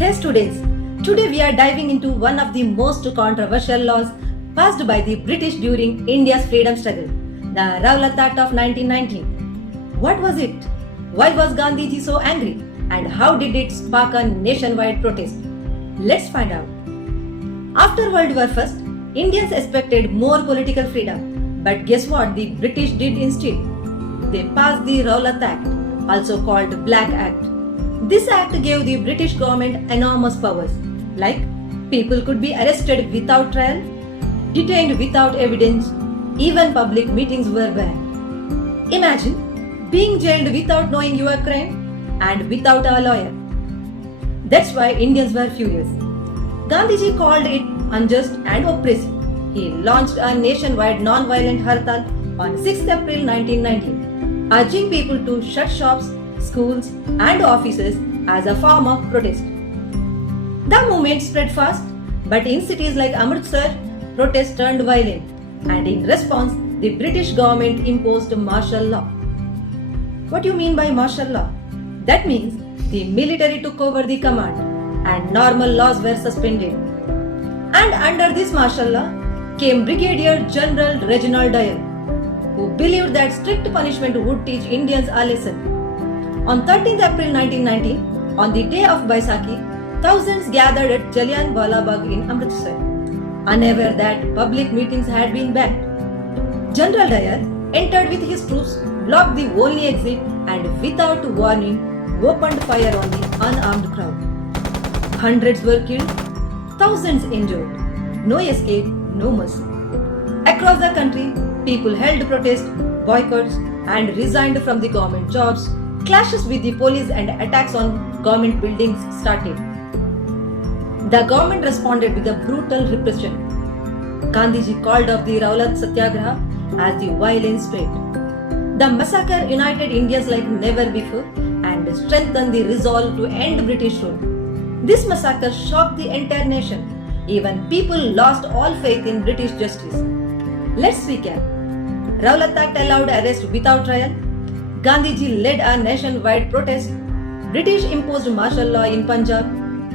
Hey students, today we are diving into one of the most controversial laws passed by the British during India's freedom struggle, the Rowlatt Act of 1919. What was it? Why was Gandhiji so angry? And how did it spark a nationwide protest? Let's find out. After World War I, Indians expected more political freedom. But guess what the British did instead? They passed the Rowlatt Act, also called Black Act. This act gave the British government enormous powers, like people could be arrested without trial, detained without evidence, even public meetings were banned. Imagine being jailed without knowing your crime and without a lawyer. That's why Indians were furious. Gandhiji called it unjust and oppressive. He launched a nationwide non-violent Hartal on 6 April 1919, urging people to shut shops, schools and offices as a form of protest. The movement spread fast, but in cities like Amritsar, protests turned violent, and in response, the British government imposed martial law. What do you mean by martial law? That means the military took over the command and normal laws were suspended. And under this martial law came Brigadier General Reginald Dyer, who believed that strict punishment would teach Indians a lesson. On 13th April 1919, on the day of Baisakhi, thousands gathered at Jallianwala Bagh in Amritsar, unaware that public meetings had been banned. General Dyer entered with his troops, blocked the only exit, and without warning, opened fire on the unarmed crowd. Hundreds were killed, thousands injured. No escape, no mercy. Across the country, people held protests, boycotts, and resigned from the government jobs. Clashes with the police and attacks on government buildings started. The government responded with a brutal repression. Gandhiji called off the Rowlatt Satyagraha as the violence spread. The massacre united Indians like never before and strengthened the resolve to end British rule. This massacre shocked the entire nation. Even people lost all faith in British justice. Let's recap. Rowlatt Act allowed arrest without trial. Gandhiji led a nationwide protest. British imposed martial law in Punjab.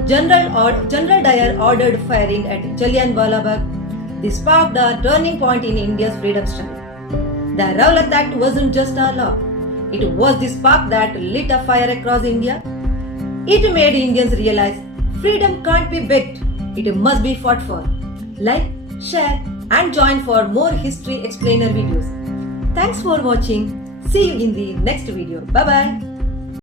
General Dyer ordered firing at Jallianwala Bagh. This sparked a turning point in India's freedom struggle. The Rowlatt Act wasn't just a law. It was the spark that lit a fire across India. It made Indians realize freedom can't be begged. It must be fought for. Like, share and join for more history explainer videos. Thanks for watching. See you in the next video. Bye bye.